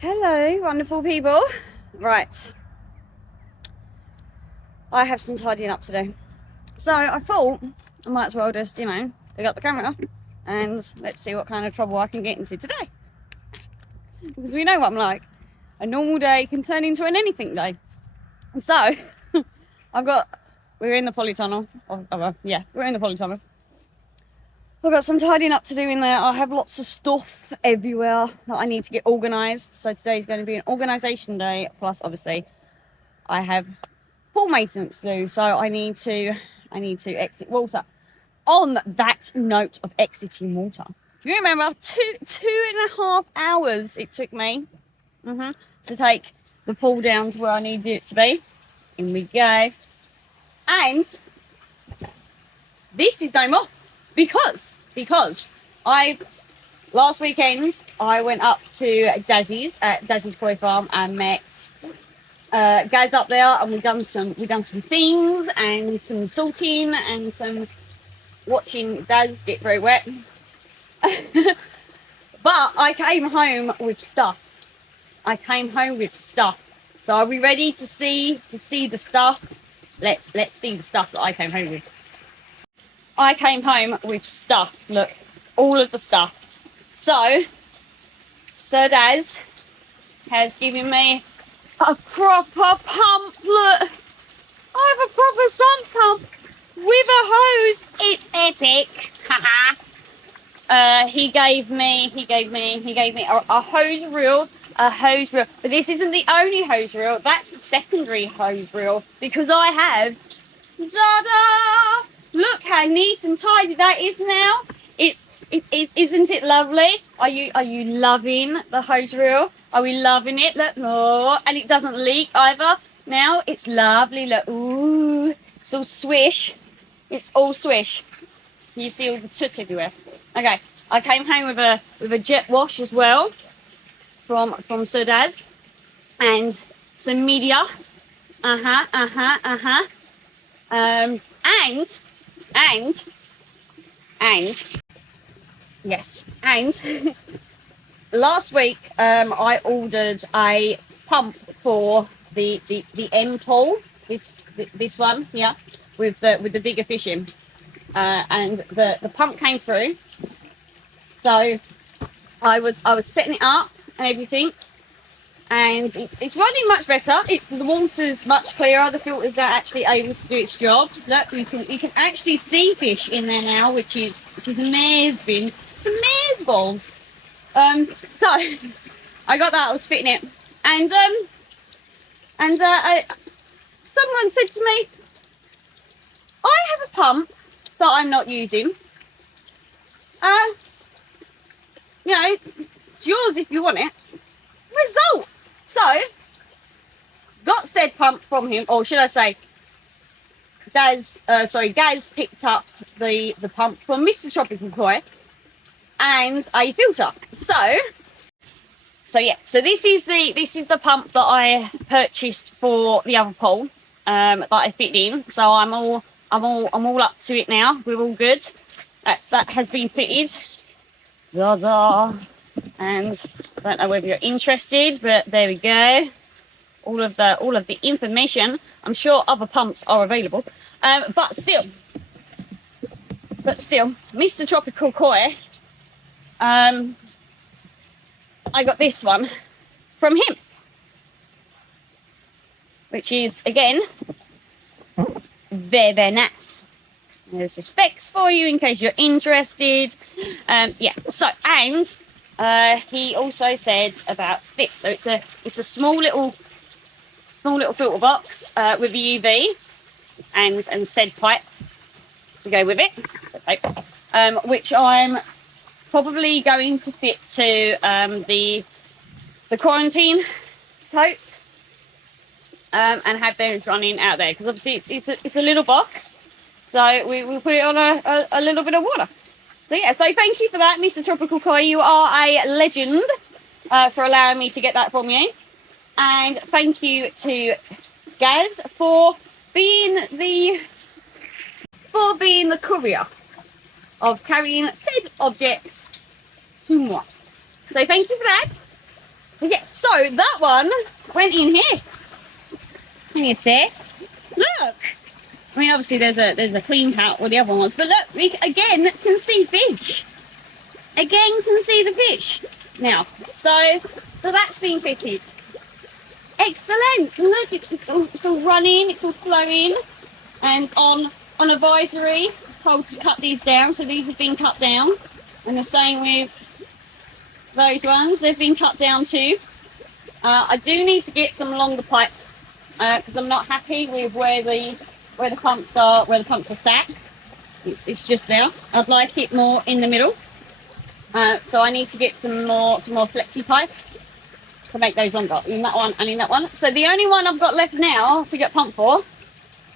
Hello, wonderful people. Right, I have some tidying up to do. So I thought I might as well just, you know, pick up the camera and let's see what kind of trouble I can get into today. Because we know what I'm like. A normal day can turn into an anything day. So, we're in the Polytunnel. Yeah, we're in the Polytunnel. I've got some tidying up to do in there. I have lots of stuff everywhere that I need to get organised. So today's going to be an organisation day. Plus, obviously, I have pool maintenance to do. So I need to exit water. On that note of exiting water, do you remember 2.5 hours it took me to take the pool down to where I needed it to be? In we go. And this is no more. Because last weekend I went up to Dazza's Koi Farm and met Gaz up there, and we done some things and some salting and some watching Daz get very wet. But I came home with stuff. So are we ready to see the stuff? Let's see the stuff that I came home with. I came home with stuff. Look, all of the stuff. So, Sir Daz has given me a proper pump. Look, I have a proper sun pump with a hose. It's epic. He gave me a hose reel. But this isn't the only hose reel. That's the secondary hose reel because I have. Dazza! Look how neat and tidy that is now. Isn't it lovely? Are you loving the hose reel? Are we loving it? Look, oh, and it doesn't leak either. Now it's lovely. Look, ooh, it's all swish. It's all swish. You see all the toot everywhere. Okay, I came home with a jet wash as well from Sir Daz and some media. And last week I ordered a pump for the M pool, this one here with the bigger fish in, and the pump came through. So I was setting it up and everything, and it's running much better. The water's much clearer. The filter's not actually able to do its job. Look, you can actually see fish in there now, which is amazing. Some mares balls. So I got that. I was fitting it, and someone said to me, "I have a pump that I'm not using. You know, it's yours if you want it." Result. So got said pump from him, or should I say, Gaz picked up the pump from Mr. Tropical Koi and a filter. So yeah, so this is the pump that I purchased for the other pool that I fit in. So I'm all up to it now. We're all good. That has been fitted. Dazza. And I don't know whether you're interested, but there we go. All of the information. I'm sure other pumps are available, but still, Mr. Tropical Koi. I got this one from him, which is again very nice. There's the specs for you in case you're interested. Yeah. So, and he also said about this. So it's a small little filter box with the UV and said pipe to go with it. Which I'm probably going to fit to the quarantine totes and have those running out there, because obviously it's a little box, so we'll put it on a little bit of water. So yeah, so thank you for that, Mr. Tropical Koi. You are a legend for allowing me to get that from you, and thank you to Gaz for being the courier of carrying said objects to moi. So thank you for that. So yes, so that one went in here. Can you see? Look. I mean, obviously there's a clean pouch with the other ones, but look, we again can see fish. Again can see the fish. Now, so that's been fitted. Excellent. And look, it's all running, it's all flowing, and on advisory, it's told to cut these down. So these have been cut down, and the same with those ones. They've been cut down too. I do need to get some longer pipe because I'm not happy with where the pumps are sat. It's just there. I'd like it more in the middle. So I need to get some more flexi pipe to make those longer in that one and in that one. So the only one I've got left now to get pumped for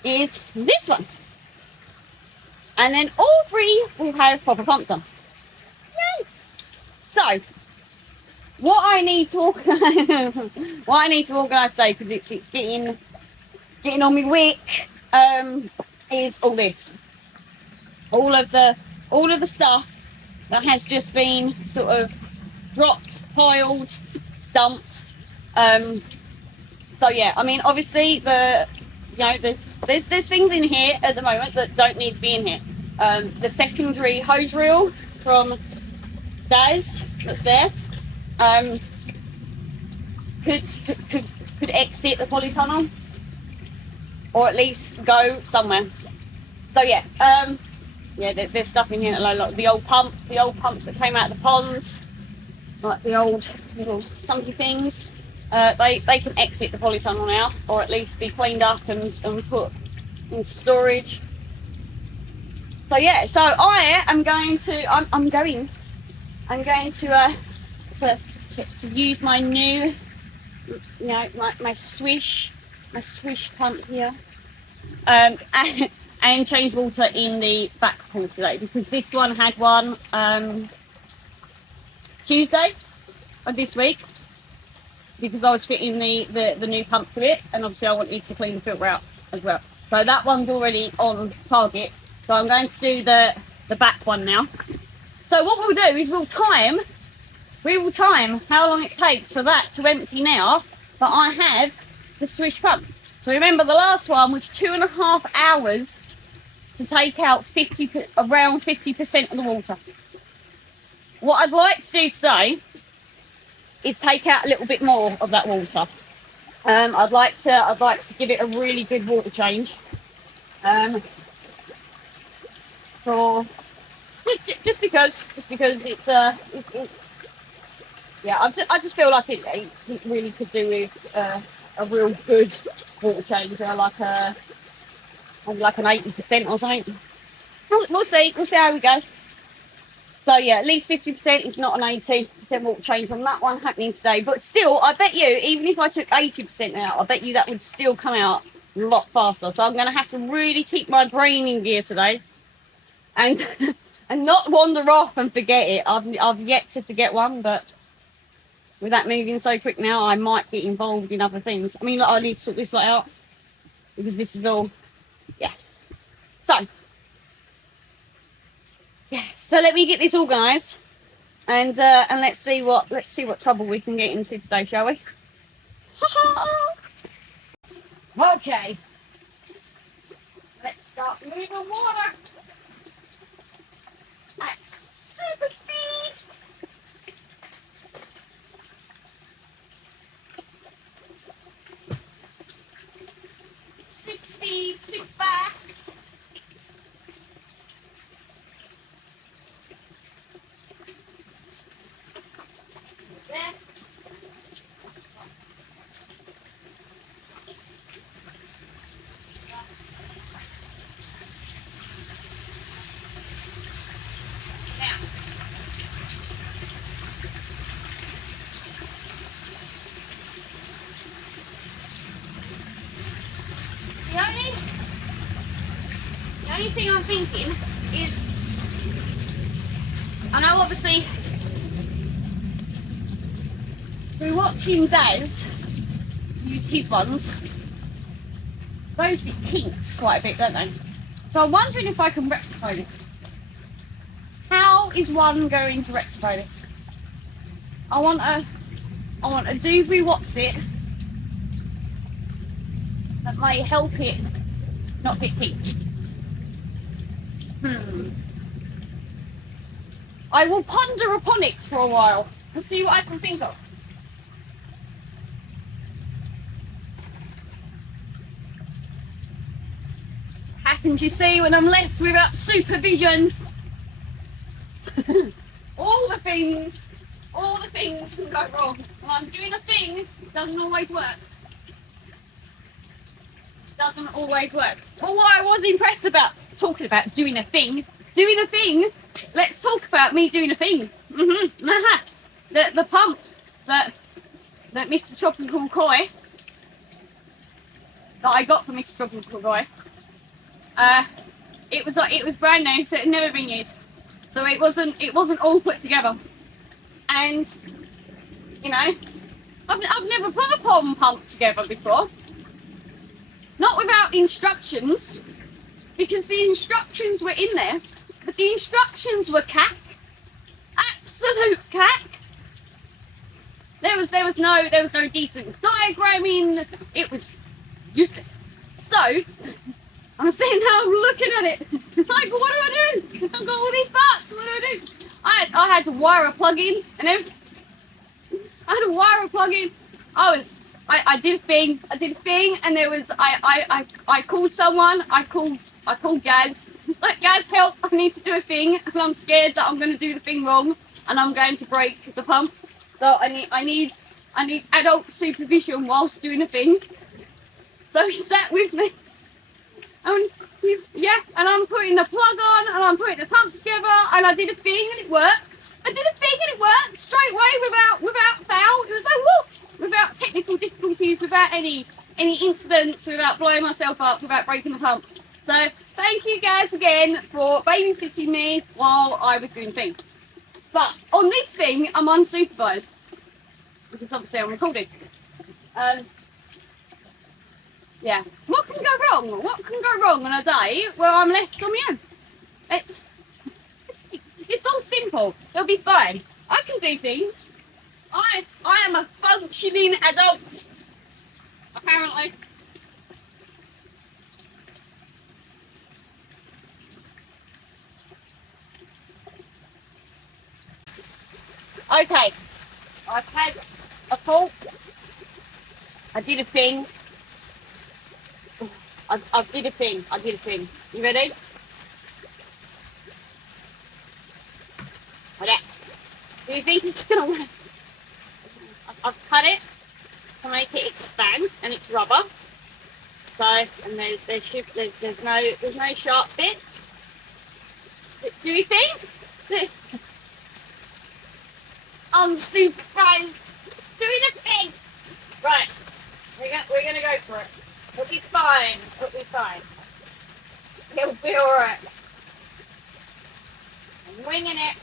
is this one. And then all three will have proper pumps on. Yay! So what I need to organise today, because it's getting on me wick, is all this. All of the stuff that has just been sort of dropped, piled, dumped. So yeah, I mean, obviously there's things in here at the moment that don't need to be in here. The secondary hose reel from Dazza that's there could exit the polytunnel, or at least go somewhere. So yeah, there's stuff in here. Like the old pumps that came out of the ponds, like the old little sunky things. They can exit the polytunnel now, or at least be cleaned up and put in storage. So yeah, so I am going to use my new, my swish pump here, and change water in the back pool today, because this one had one Tuesday of this week, because I was fitting the new pump to it, and obviously I wanted to clean the filter out as well. So that one's already on target. So I'm going to do the back one now. So what we'll do is we will time how long it takes for that to empty now, but I have the swish pump. So remember, the last one was 2.5 hours to take out around 50% of the water. What I'd like to do today is take out a little bit more of that water. I'd like to give it a really good water change. Just because it's yeah, I just feel like it really could do with a real good water change, like an 80% or something. We'll see how we go. So yeah, at least 50%, if not an 80% water change on that one happening today. But still, I bet you, even if I took 80% out, I bet you that would still come out a lot faster. So I'm going to have to really keep my brain in gear today, and and not wander off and forget it. I've yet to forget one, but with that moving so quick now, I might get involved in other things. I mean, I need to sort this lot out, because this is all, yeah. So let me get this organised, and let's see what trouble we can get into today, shall we? Okay. Let's start moving water at super speed. Super speed, super fast. The only thing I'm thinking is, I know obviously through watching Daz use his ones, those get kinked quite a bit, don't they? So I'm wondering if I can rectify this. How is one going to rectify this? I want a Dubry what's it that may help it not get kinked. I will ponder upon it for a while and see what I can think of. Happens, you see, when I'm left without supervision. all the things can go wrong. When I'm doing a thing, it doesn't always work. Doesn't always work. But what I was impressed about, talking about doing a thing, let's talk about me doing a thing. The pump that Mr. Tropical Koi, that I got from Mr. Tropical Koi, it was brand new, so it had never been used. So it wasn't all put together. And you know, I've never put a pump together before. Not without instructions, because the instructions were in there, but the instructions were cack. Absolute cack. There was no decent diagramming. It was useless. So I'm sitting there looking at it, like, what do I do? I've got all these parts. What do I do? I had to wire a plug in and everything. I had to wire a plug in. I did a thing, and there was I called someone. I called Gaz. It's like, Gaz, help! I need to do a thing, and I'm scared that I'm going to do the thing wrong, and I'm going to break the pump. So I need adult supervision whilst doing a thing. So he sat with me, and and I'm putting the plug on, and I'm putting the pump together, and I did a thing, and it worked. Straight away without fail. It was like, whoop! Without technical difficulties, without any incidents, without blowing myself up, without breaking the pump. So thank you guys again for babysitting me while I was doing things. But on this thing, I'm unsupervised because obviously I'm recording. Yeah. What can go wrong? What can go wrong on a day where I'm left on my own? It's all simple. It'll be fine. I can do things. I am a functioning adult, apparently. Okay, I've had a fault. I did a thing. I did a thing. You ready? Like that. Do you think it's gonna work? I've cut it to make it expand, and it's rubber. So, and there's no sharp bits. Do you think? Unsupervised doing a thing. Right, we're gonna go for it. It'll be fine. It'll be fine. It'll be all right. I'm winging it.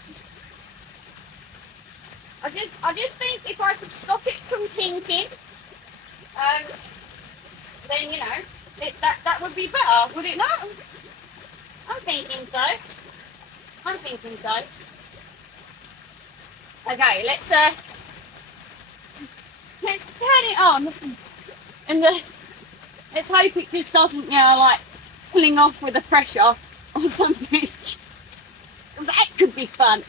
I just think if I could stop it from kinking, then you know, that would be better, would it not? I'm thinking so. Okay, let's turn it on, and let's hope it just doesn't, you know, like pulling off with the pressure or something. That could be fun.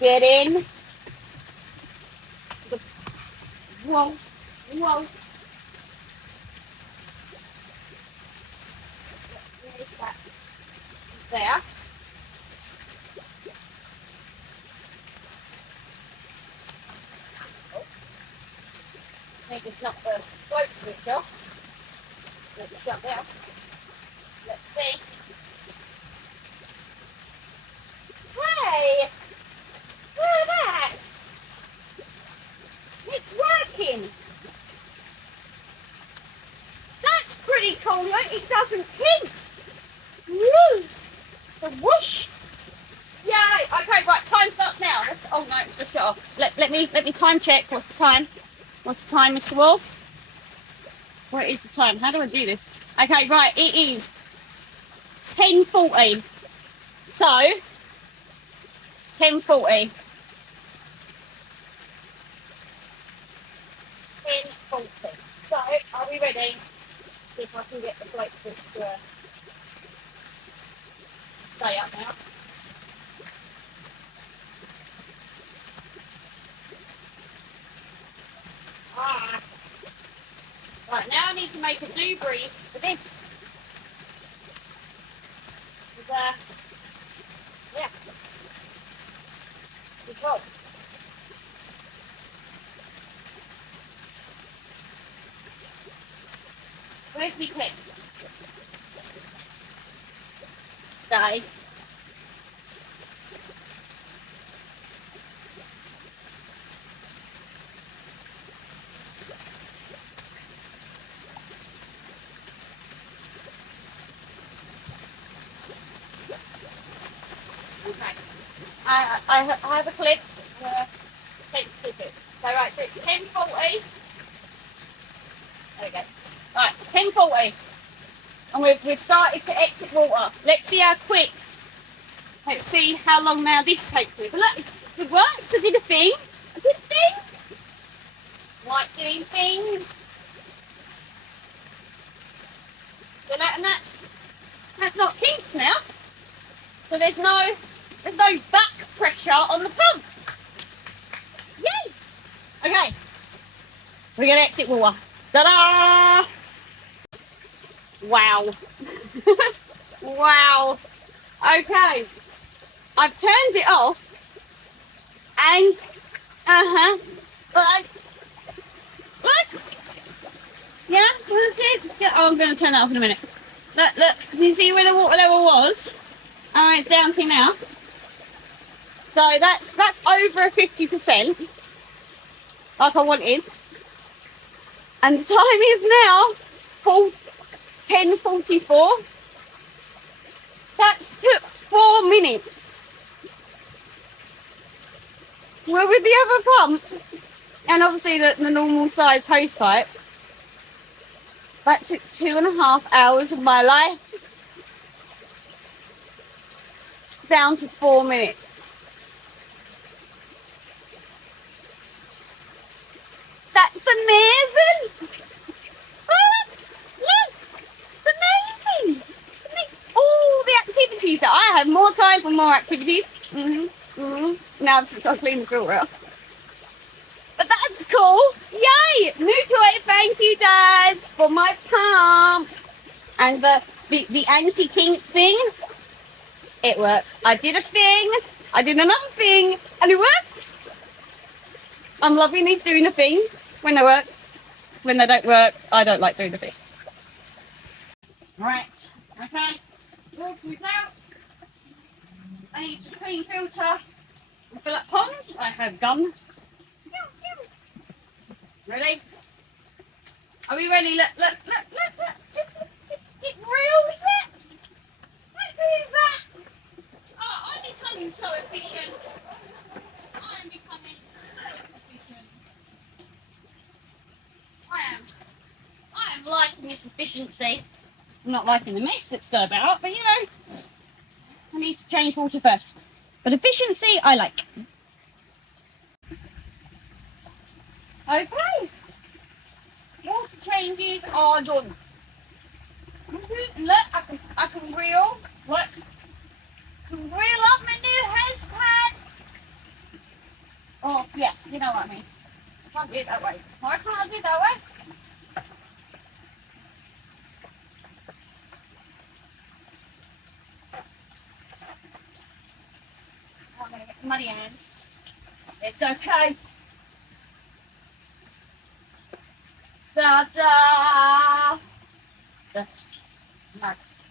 Get in. Whoa. There's that. There. I think it's not the float switch off. Let's shut down. Let's see. Hey! Look at that! It's working! That's pretty cool. Look, it doesn't kink. Woo! So whoosh. Yay! Okay, right, time's up now. Oh no, it's just shut off. Let me time check. What's the time? What's the time, Mr. Wolf? What is the time? How do I do this? Okay, right, it is 10:40. So 10:40. 10:40. So, are we ready? See if I can get the float switch to stay up now. Ah. Right, now I need to make a debris for this. Yeah. Good job. Where's me clip? Stay. Okay. I have a clip. Take the clip. So right, so it's 10:40. There we go. Right, 10:40. And we've started to exit water. Let's see how quick. Let's see how long now this takes me. But look, it worked. I did a thing. I did a thing. Like doing things. And that's not kinks now. So there's no back pressure on the pump. Yay! Okay. We're gonna exit water. Ta-da! Wow. Wow. Okay. I've turned it off and look. Yeah, what's it? Oh, I'm gonna turn that off in a minute. Look, can you see where the water level was? Alright, it's down to now. So that's over 50%, like I wanted. And the time is now 10:44. That's took 4 minutes. Well, with the other pump, and obviously the normal size hose pipe, that took 2.5 hours of my life down to 4 minutes. That's amazing. Oh, look, it's amazing. All the activities that I have more time for more activities. Now I've just got to clean the filter out. But that's cool. Yay! New toy. Thank you, Dad, for my pump. And the anti-kink thing. It works. I did a thing. I did another thing, and it worked. I'm loving these doing a thing when they work. When they don't work, I don't like doing the thing. Right. Okay. Water's out. I need to clean filter and fill up pond. I have gum. Ready? Are we ready? Look. It reels it. What is that? Oh, I'm becoming so efficient. I'm becoming so efficient. I am liking this efficiency. I'm not liking the mess that's still about, but you know, I need to change water first. But efficiency, I like. Okay. Water changes are done. Look, I can reel. Look. I can reel up my new hose pad. Oh, yeah, you know what I mean. I can't do it that way. Why can't I do it that way? I'm going to get muddy hands. It's okay. Dazza!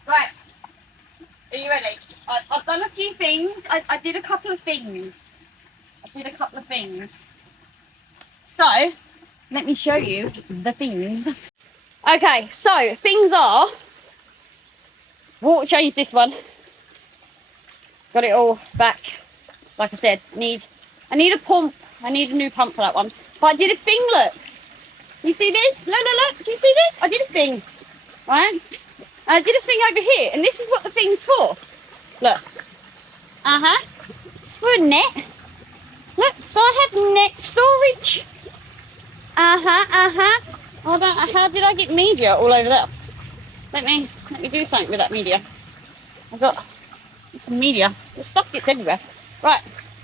Right. Are you ready? I've done a few things. I did a couple of things. So, let me show you the things. Okay, so things are, water change this one. Got it all back. Like I said, I need a pump. I need a new pump for that one. But I did a thing, look. You see this? Look. Do you see this? I did a thing, right? And I did a thing over here, and this is what the thing's for. Look. It's for a net. Look, so I have net storage. Hold on, how did I get media all over that? Let me do something with that media. I've got some media. The stuff gets everywhere. Right.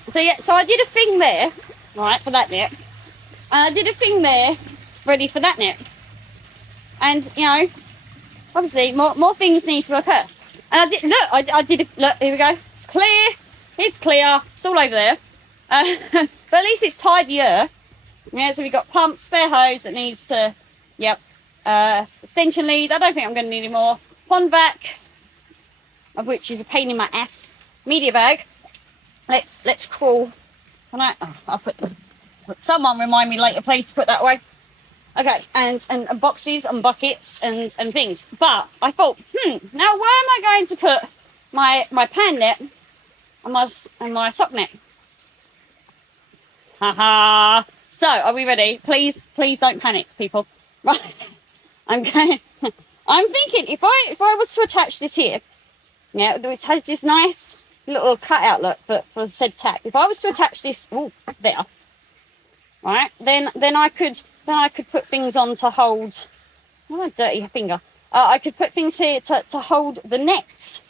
So yeah, so I did a thing there, right, for that net. And I did a thing there, ready for that net. And you know, obviously more things need to occur. And I did look, here we go. It's clear. It's clear. It's all over there. But at least it's tidier. Yeah, so we've got pump, spare hose that needs to, extension lead. I don't think I'm going to need any more. Pond vac, of which is a pain in my ass. Media bag. Let's crawl. Can I? Oh, I'll put. Someone remind me later, please, to put that away. Okay, and boxes and buckets and things. But I thought, now where am I going to put my pan net and my sock net? Haha. So, are we ready? Please don't panic, people. Right. I'm thinking if I was to attach this here, yeah, which has this nice little cutout look for said tack. If I was to attach this there, right, then I could put things on to hold. Oh, my dirty finger. I could put things here to hold the nets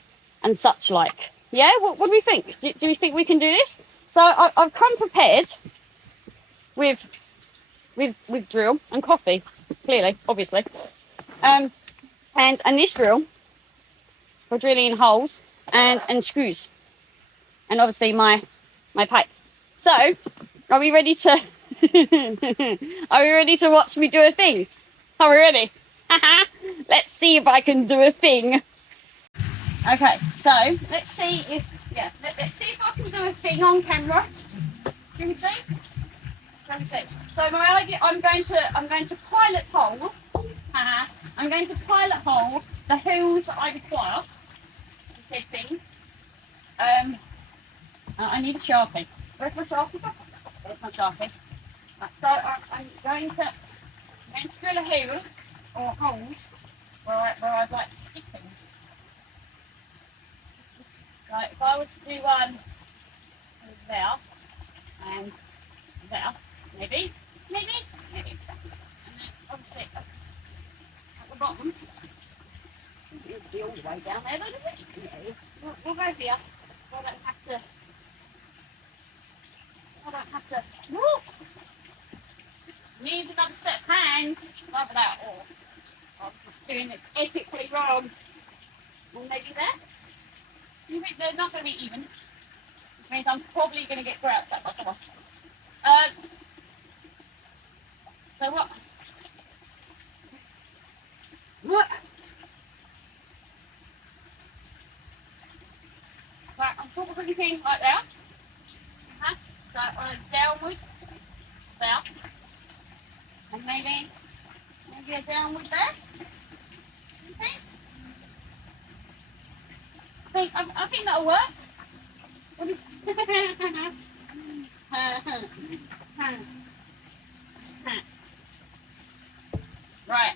and such like. Yeah, what do we think? Do we think we can do this? So I've come prepared with drill and coffee, clearly, obviously, and this drill for drilling holes and screws, and obviously my pipe. So, are we ready to? Are we ready to watch me do a thing? Are we ready? Let's see if I can do a thing. Okay, so let's see if I can do a thing on camera. Can we see? So my idea, I'm going to pilot hole. I'm going to pilot hole the hills that I require. Said thing. I need a Sharpie. Where's my Sharpie? There's my Sharpie. Right, so I'm going to drill a hole or holes where I'd like to stick things. So if I was to do one there and there, maybe. And then obviously at the bottom, it'll be all the way down there, doesn't it? Yeah. We'll go here. I don't have to use another set of hands. Not without all. I'm just doing this epically wrong. Well, maybe there. You think they're not going to be even? Which means I'm probably going to get grabbed by someone. So what? Right, I'm probably thinking like that. So downward, there, and maybe a downward there. Okay. I think that'll work. Right.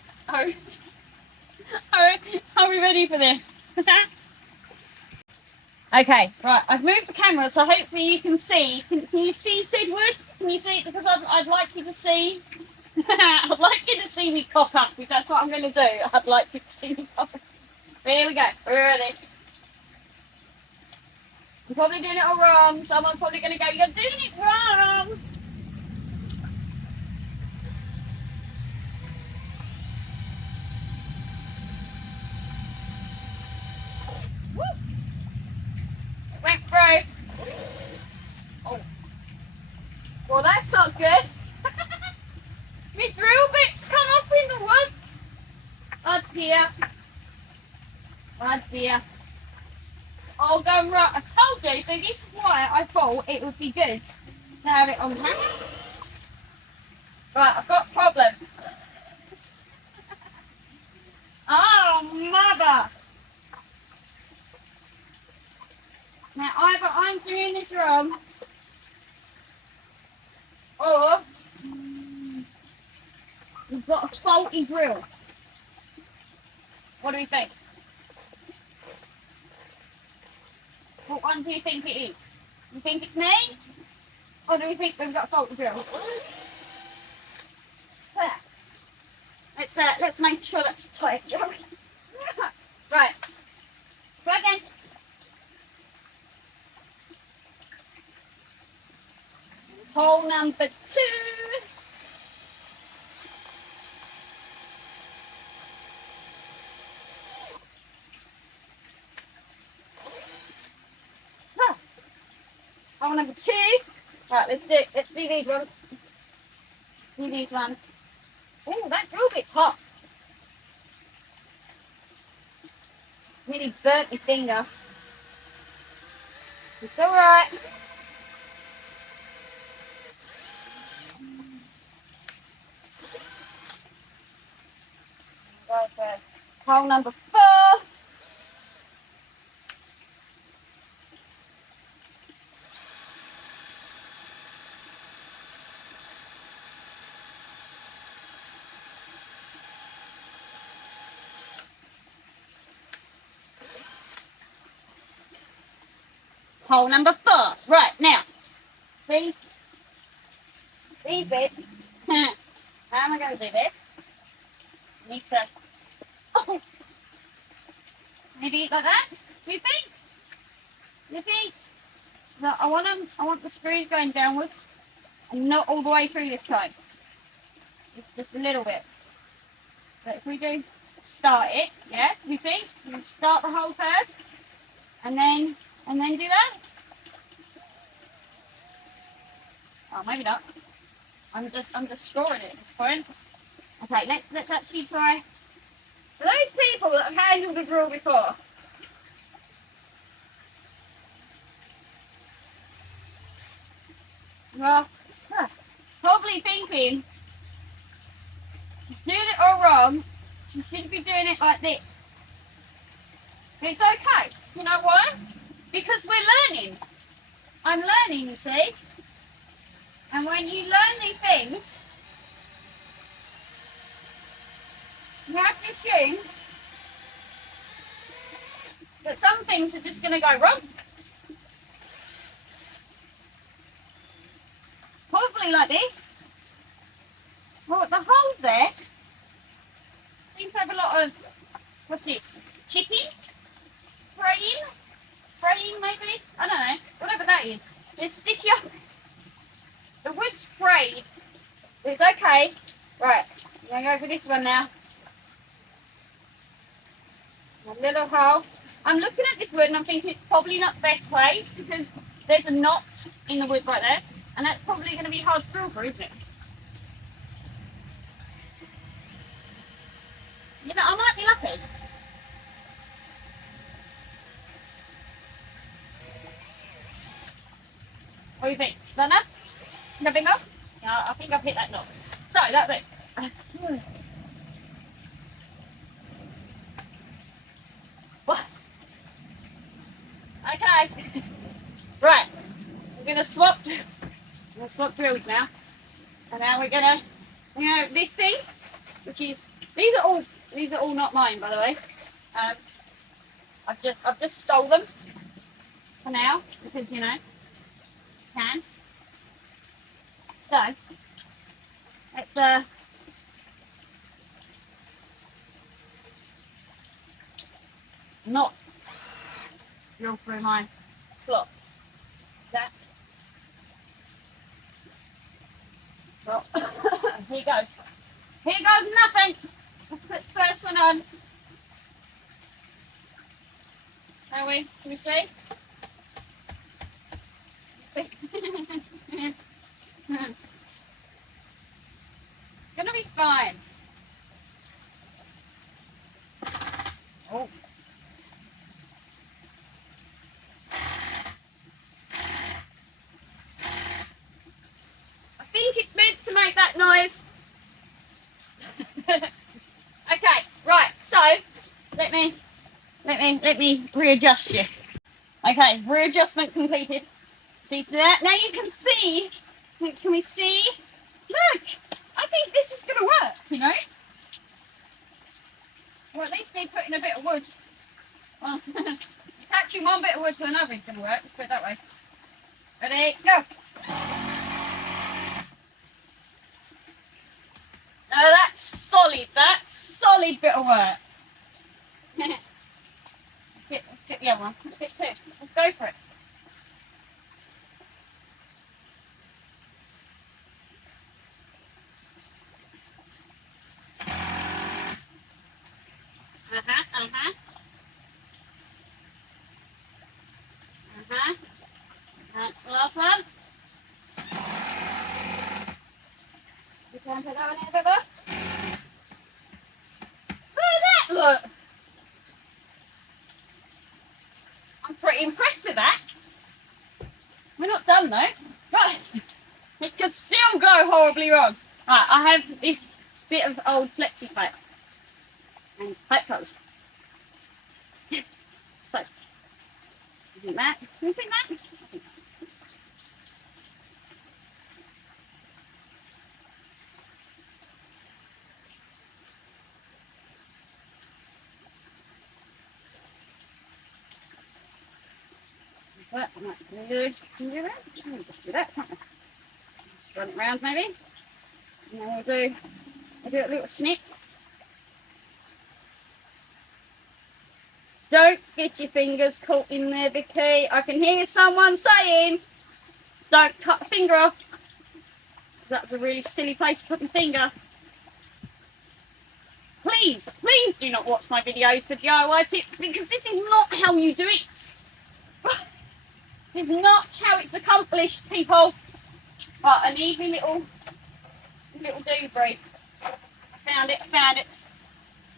Are we ready for this? Okay, right, I've moved the camera so hopefully you can see. Can you see Sid Wood? Can you see? Because I'd like you to see. I'd like you to see me cock up, if that's what I'm going to do. I'd like you to see me cock up. Here we go, we're ready. I'm probably doing it all wrong. Someone's probably going to go, you're doing it wrong. Woo! It went through. Oh. Well, that's not good. My drill bits come up in the wood. Oh dear. Oh dear. It's all going right. I told you, so this is why I thought it would be good to have it on camera. Right, I've got a problem. Oh, mother! Now either I'm doing this wrong, or you've got a faulty drill. What do we think? What one do you think it is? You think it's me? Or do we think we've got a faulty drill? Let's make sure that's tight, shall we? Right. Try again. Hole number 2. Hole number 2. Right, let's do these ones. Do these ones. Oh, that drill bit's hot. Nearly burnt my finger. It's alright. Right there. Hole number 4. Hole number 4. Right, now, these bits, how am I going to do this? I need to, oh, maybe like that, do you think? You think? No, I want the screws going downwards and not all the way through this time. It's just a little bit. But if we do start it, yeah, do you think? You start the hole first and then do that? Oh, maybe not. I'm just scoring it at this point. Okay, let's actually try. For those people that have handled a drill before, well, probably thinking doing it all wrong. You should be doing it like this. It's okay. You know why? Because we're learning. I'm learning, you see. And when you learn new things, you have to assume that some things are just going to go wrong. Probably like this. Well, the holes there seem to have a lot of, what's this, chipping? Fraying maybe? I don't know. Whatever that is. It's sticky up. The wood's frayed. It's okay. Right, I'm going to go for this one now. A little hole. I'm looking at this wood and I'm thinking it's probably not the best place because there's a knot in the wood right there. And that's probably going to be hard to drill for, isn't it? You know, I might be lucky. What do you think? Is that enough? Nothing enough? Yeah, I think I've hit that knot. So, that's it. What? Okay. Right. We're going to swap drills now. And now we're going to, this thing, which is, these are all not mine, by the way. I've just stole them for now because, you know, can. So, let's not drill through my block. That. Well, here goes. Here goes nothing. Let's put the first one on. Shall we? Can we see? See? It's gonna be fine. Oh. I think it's meant to make that noise. Okay, right, so let me readjust you. Okay, readjustment completed. See, so now you can see. Can we see? Look, I think this is going to work, you know. Well, at least me putting a bit of wood. Well, attaching one bit of wood to another is going to work. Let's put it that way. Ready, go. Oh, that's solid. That's solid bit of work. Let's get the other one. Let's get two. Let's go for it. That's the last one. You can put that one in a bit more. Look at that, look. I'm pretty impressed with that. We're not done though. But it could still go horribly wrong. Right, I have this bit of old flexi pipe. And pipe cutters. So, you think that? You think that? But I might do that. Just do that, can't I? Run it round maybe. And then we'll do a little snip. Don't get your fingers caught in there, Vicky. I can hear someone saying, don't cut the finger off. That's a really silly place to put my finger. Please, please do not watch my videos for DIY tips because this is not how you do it. This is not how it's accomplished, people. But I need my little doobry. I found it.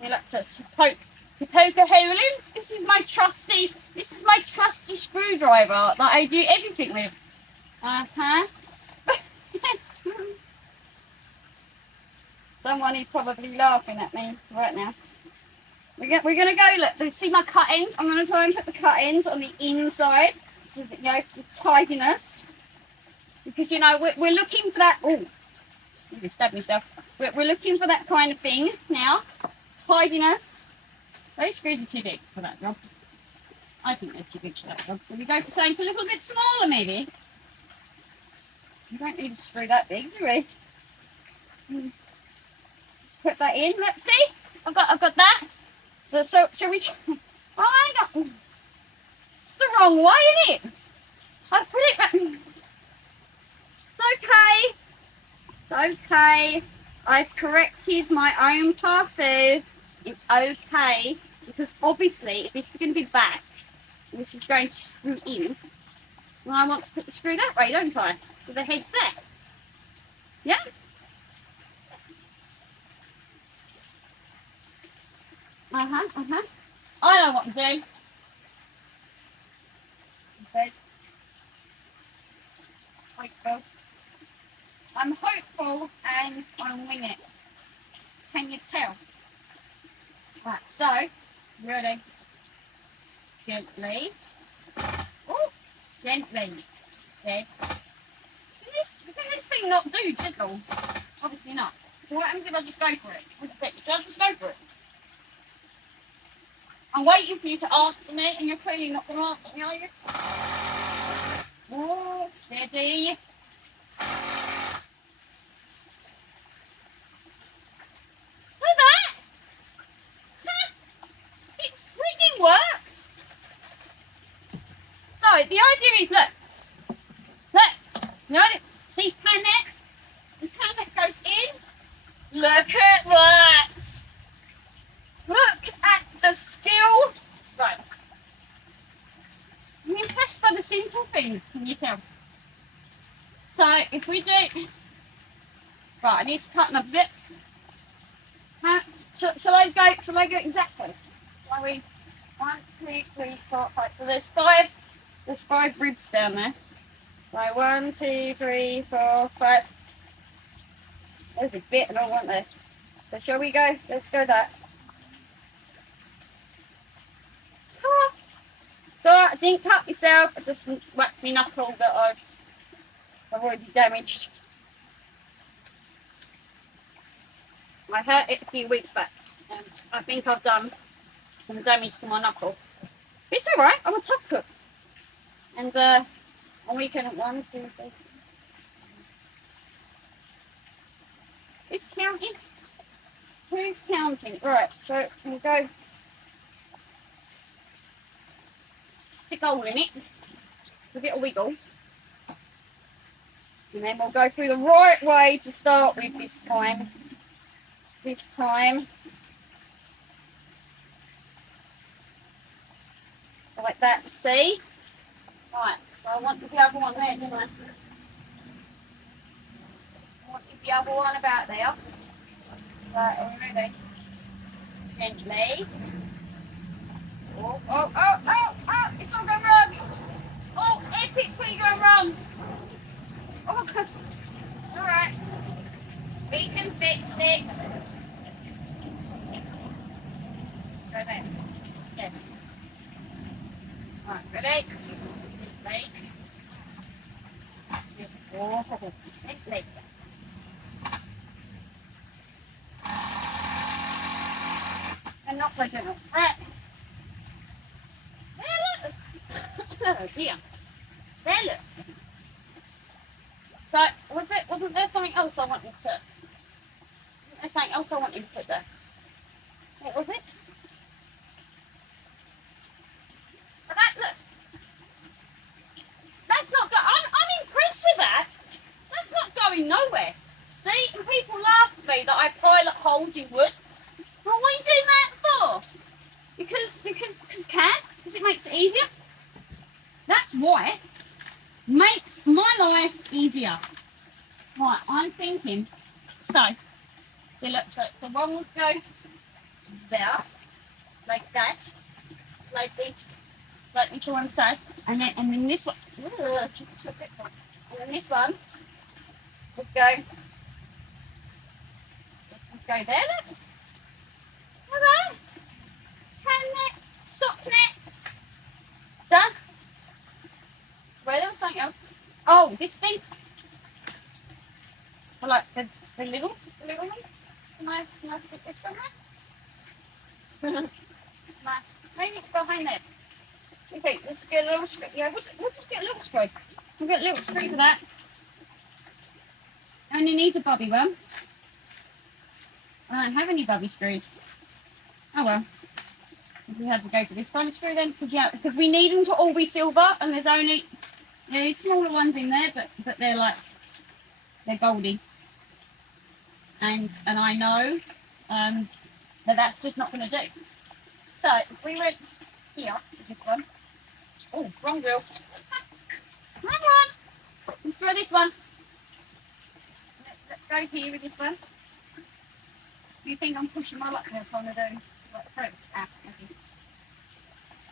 I like to poke a hole in. This is my trusty screwdriver that I do everything with. Someone is probably laughing at me right now. We're gonna go, look, see my cut ends? I'm gonna try and put the cut ends on the inside, so that, you know, for tidiness. Because, you know, we're looking for that, oh, I just stabbed myself. We're looking for that kind of thing now. Tidiness. Those screws are too big for that job. I think they're too big for that job. Will we go for something a little bit smaller, maybe? We don't need a screw that big, do we? Just put that in. Let's see. I've got that. So shall we? Oh, I got. It's the wrong way, isn't it? I put it back. It's okay. It's okay. I've corrected my own parfait. It's okay because obviously if this is going to be back, this is going to screw in. Well, I want to put the screw that way, don't I? So the head's there. Yeah. I know what I'm doing. It says, hopeful. I'm hopeful and I'm wing it. Can you tell? Right, so, ready? Gently. Oh, gently. Said. Can this thing not do jiggle? Obviously not. So what happens if I just go for it? What do you think? Should I just go for it? I'm waiting for you to answer me, and you're clearly not going to answer me, are you? Oh, steady. Look at that! It freaking works! So, the idea is, look, you know, see pan net? The pan net goes in. Look at that! Look at the skill. Right. I'm impressed by the simple things, can you tell? So if we do, right, I need to cut another bit. Shall I go exactly? Shall we? 1, 2, 3, 4, 5. So there's five ribs down there. So 1, 2, 3, 4, 5. There's a bit and all, aren't there? So shall we go? Let's go that. didn't cut myself, I just whacked my knuckle that I've already damaged. I hurt it a few weeks back, and I think I've done some damage to my knuckle. It's alright, I'm a tough cook. And on weekend at 1, 2, 3. It's counting. Who's counting? Right, so we'll go stick a hole in it, give it a wiggle. And then we'll go through the right way to start with this time. This time. Like that, see? Right, so I wanted the other one there, didn't I? I wanted the other one about there. Right, already. Gently. Oh, oh, oh, oh, oh, it's all gone wrong. It's all epically gone wrong. Oh, it's alright. We can fix it. Go there. Yeah. Right, ready? Ready? Oh, gently. And not so gentle. Right. There, look. Oh dear. There, look. So, wasn't there something else I wanted to... There's something else I wanted to put there. What was it? But that, look. That's not going... I'm impressed with that. That's not going nowhere. See? And people laugh at me that I pilot holes in wood. Well, what are you doing that for? Because can? Because it makes it easier. That's why. Makes my life easier. Right, I'm thinking. So look, so one would go there, like that, slightly to one side, and then this one, and then this one would go there. Look. Hello. Hand it, sock it. Done. Where there was something else. Oh, this thing. I like the little one. Can I stick this somewhere? Maybe it's behind there. Okay, let's get a little screw. Yeah, we'll just get a little screw. We'll get a little screw for that. Only needs a bobby one. I don't have any bobby screws. Oh well. We had to go for this kind of screw then, because we need them to all be silver, and there's only smaller ones in there, but they're goldy. And I know that's just not going to do. So if we went here with this one, oh, wrong drill. Wrong one. Let's try this one. Let's go here with this one. Do you think I'm pushing my luck there on the do like fruit? Ah, okay.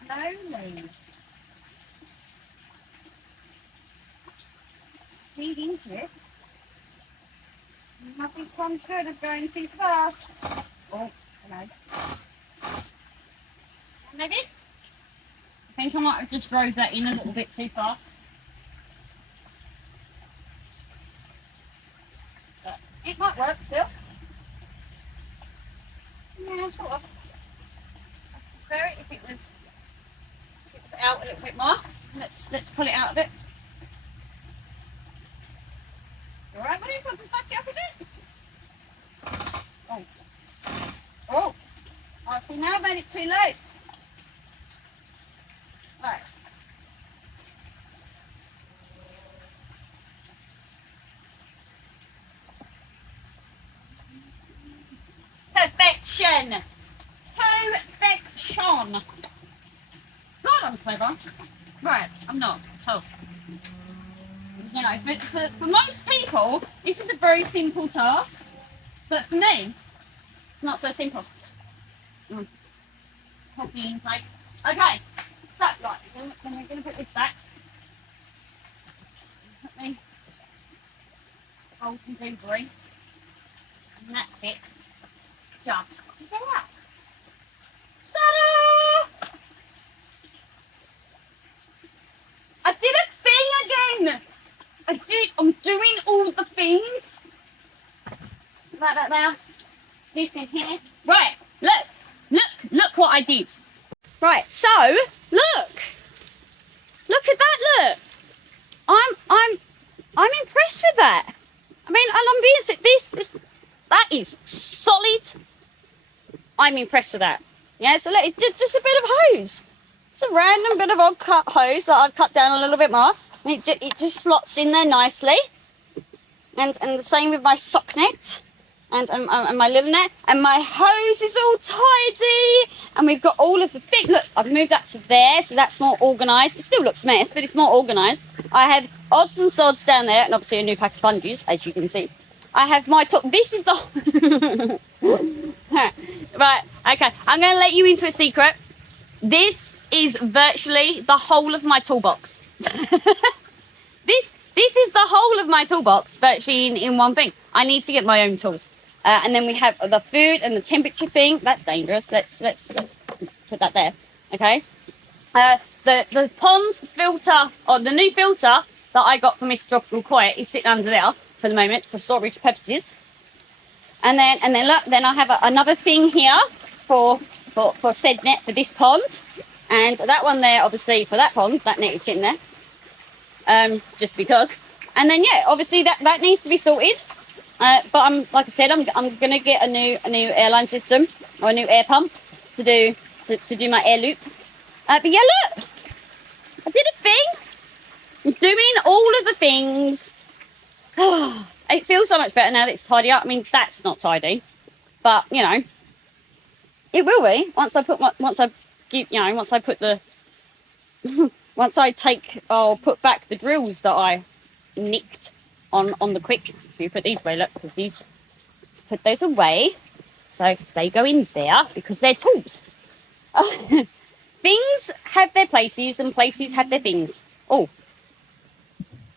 Slowly. Speed into it. Nothing comes good of going too fast. Oh, hello. Maybe? I think I might have just drove that in a little bit too far. But it might work still. Yeah, sort of. I prefer it if it was out a little bit more. Let's pull it out of it. Alright, buddy, want to back it up a bit? Oh. Oh. Oh, see, now I've made it too late. Right. Perfection. Perfection. God, I'm clever. Right, I'm not. So, you know, for most people, this is a very simple task. But for me, it's not so simple. Coffee intake. Okay, so right, we're going to put this back. Put me hold some debris, and that fits just there. Ta-da! that now. This in here. Right, look what I did. Right, so look at that. Look, I'm impressed with that. I mean, and I'm being this that is solid. I'm impressed with that. Yeah, so look, it's just a bit of hose. It's a random bit of odd cut hose that I've cut down a little bit more. And it just slots in there nicely. And the same with my sock net and my little net. And my hose is all tidy. And we've got all of the things. Look, I've moved that to there, so that's more organised. It still looks a mess, but it's more organised. I have odds and sods down there, and obviously a new pack of sponges, as you can see. I have my top. This is the... Right, okay. I'm going to let you into a secret. This is virtually the whole of my toolbox. This is the whole of my toolbox, virtually in one thing. I need to get my own tools. And then we have the food and the temperature thing. That's dangerous. Let's put that there. Okay. The pond filter, or the new filter that I got from Mr. Tropical Quiet is sitting under there for the moment for storage purposes. And then look, then I have another thing here for said net for this pond. And that one there, obviously, for that pond, that net is sitting there. Just because. And then yeah, obviously that needs to be sorted. But like I said, I'm gonna get a new airline system or a new air pump to do my air loop. But yeah, look, I did a thing. I'm doing all of the things. It feels so much better now that it's tidy up. I mean, that's not tidy, but you know, it will be once I put I'll put back the drills that I nicked on the quick. If you put these away, look, because these, let's put those away. So they go in there because they're tools. Things have their places and places have their things. Oh,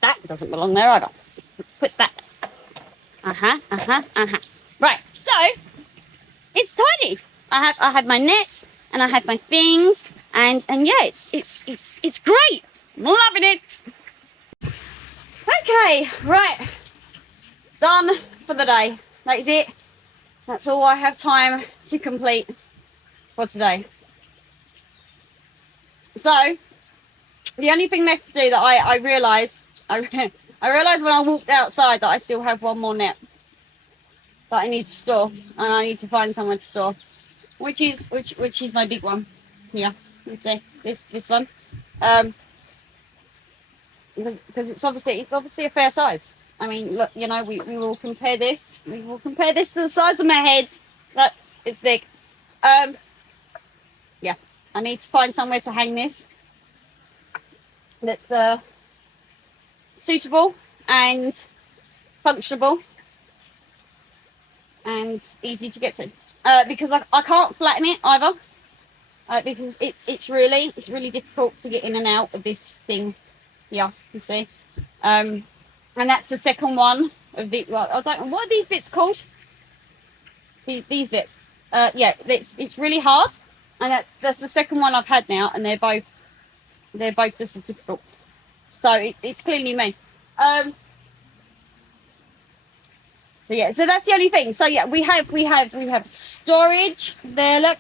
that doesn't belong there either. Let's put that. Right, so it's tidy. I have my net and I have my things. And yeah, it's great. I'm loving it. Okay, right. Done for the day. That is it. That's all I have time to complete for today. So, the only thing left to do that I realised when I walked outside that I still have one more net that I need to store, and I need to find somewhere to store, which is my big one. Yeah. Let's see this one, because it's obviously a fair size. I mean, look, you know, we will compare this. We will compare this to the size of my head. Look, it's big. Yeah, I need to find somewhere to hang this that's suitable and functionable and easy to get to. Because I can't flatten it either. Because it's really difficult to get in and out of this thing. Yeah, you see. And that's the second one of the. Well, I don't know what are these bits called. These bits. Yeah, it's really hard, and that's the second one I've had now, and they're both just as difficult. So it's clearly me. So yeah, so that's the only thing. So yeah, we have storage there. Look.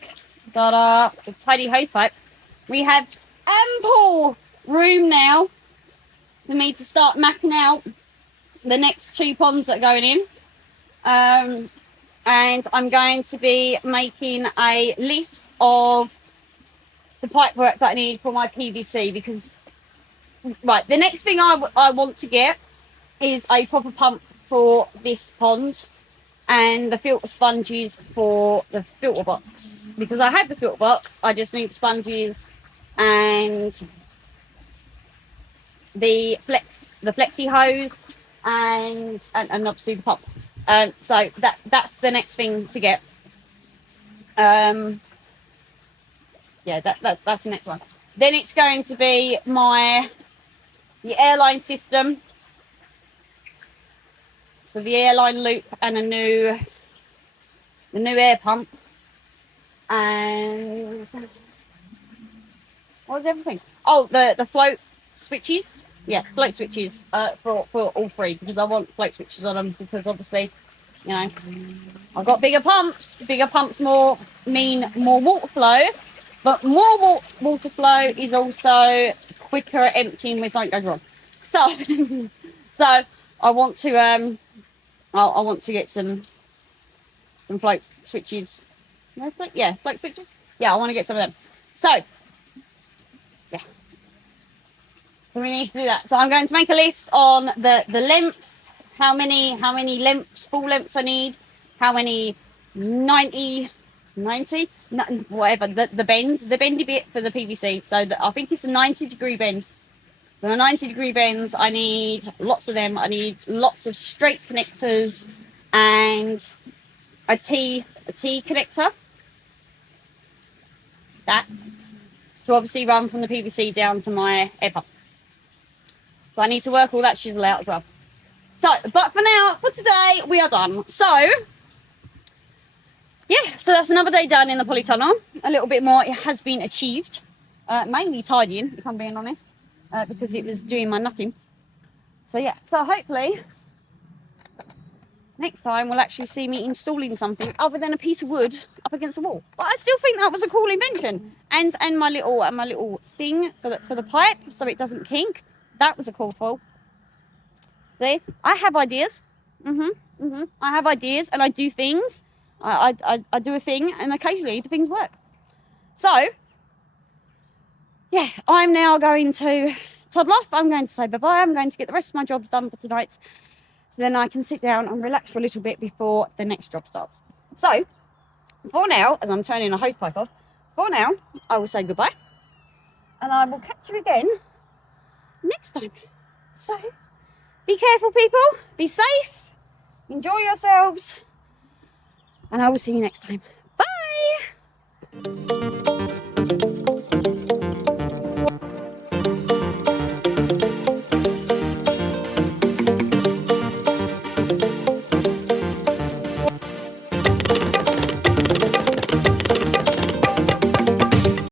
Got a tidy hose pipe. We have ample room now for me to start mapping out the next 2 ponds that are going in. And I'm going to be making a list of the pipe work that I need for my PVC, because right, the next thing I want to get is a proper pump for this pond and the filter sponges for the filter box, because I have the filter box. I just need sponges and the flexi hose and obviously the pump. So that's the next thing to get. Yeah, that's the next one. Then it's going to be the airline system. So the airline loop and the new air pump, and what was everything? Oh, the float switches. Yeah, float switches for all 3, because I want float switches on them, because obviously you know, I've got bigger pumps. Bigger pumps mean more water flow, but more water flow is also quicker at emptying when something goes wrong. So, so I want to I want to get some float switches. No float? Yeah, float switches. Yeah, I want to get some of them. So, yeah. So we need to do that. So I'm going to make a list on the length, how many lengths, full lengths I need, how many 90, whatever, the bends, the bendy bit for the PVC. So I think it's a 90-degree bend. For the 90-degree bends, I need lots of them. I need lots of straight connectors and a T connector. That to obviously run from the PVC down to my air pump. So I need to work all that shizzle out as well. So, but for now, for today, we are done. So, yeah, so that's another day done in the polytunnel. A little bit more, it has been achieved. Mainly tidying, if I'm being honest, because it was doing my nutting. So yeah, so hopefully next time we'll actually see me installing something other than a piece of wood up against the wall. But I still think that was a cool invention. And my little thing for the pipe so it doesn't kink. That was a cool thought. See, I have ideas. I have ideas and I do things. I do a thing and occasionally the things work. So, yeah, I'm now going to toddle off. I'm going to say bye-bye. I'm going to get the rest of my jobs done for tonight. So then I can sit down and relax for a little bit before the next job starts. So, for now, as I'm turning the hose pipe off, for now, I will say goodbye. And I will catch you again next time. So, be careful, people. Be safe. Enjoy yourselves. And I will see you next time. Bye.